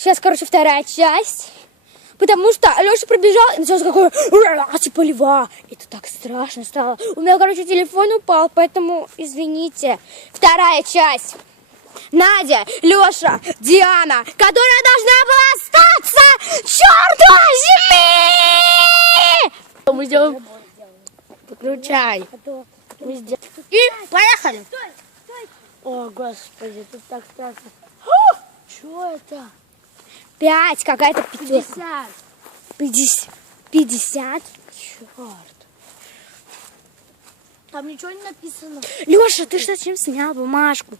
Сейчас, короче, вторая часть. Потому что Леша пробежал и начался какой типа льва. Это так страшно стало. У меня, короче, телефон упал, поэтому извините. Вторая часть. Надя, Леша, Диана, которая должна была остаться. Черт возьми! Мы сделаем... Выключай. И поехали. О, господи, тут так страшно. Что это? 5, какая-то 50. 50. Черт. Там ничего не написано. Леша, ты что, зачем снял бумажку?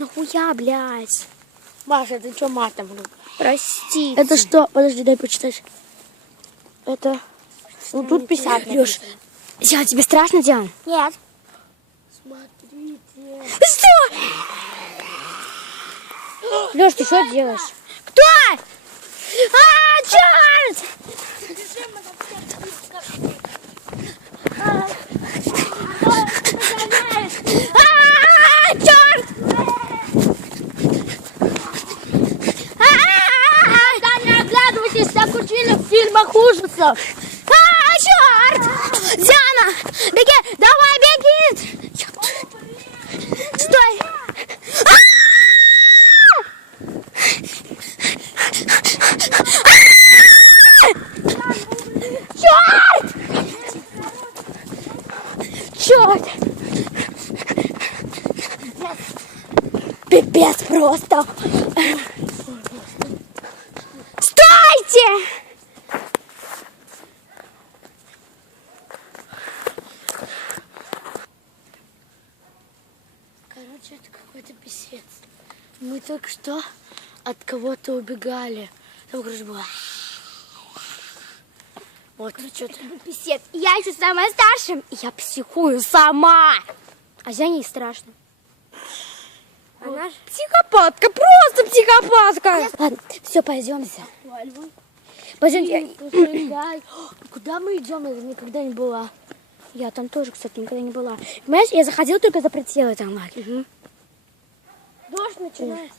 Нахуя, блядь? Маша, ты что матом? Прости. Это что? Подожди, дай почитать. Это... Ну, тут 50. Леш, Диана, тебе страшно, Диана? Нет. Смотрите. Что? Леш, ты что делаешь? Кто? Черт! Черт! Да не оглядывайтесь, так учили в фильмах ужасов. Черт! Диана! Беги! Давай, беги! Стой! Черт! Черт! Пипец просто! Стойте! Короче, это какой-то писец. Мы только что от кого-то убегали. Там, короче, было... Вот, что-то... Писец. Я еще самая старшая, и я психую сама. А Зяне ей страшно. Она же психопатка, просто психопатка. Ладно, все, пойдемте. Пойдемте. Куда мы идем? Я никогда не была. Я там тоже, кстати, никогда не была. Понимаешь, я заходила только за пределы там лагерь. Угу. Дождь начинается.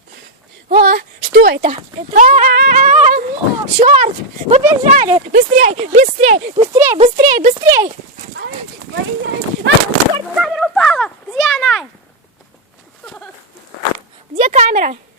Что это? Черт! Побежали! Быстрей! Быстрей! Быстрей! Быстрей! Быстрей! Черт, камера упала! Где она? Где камера?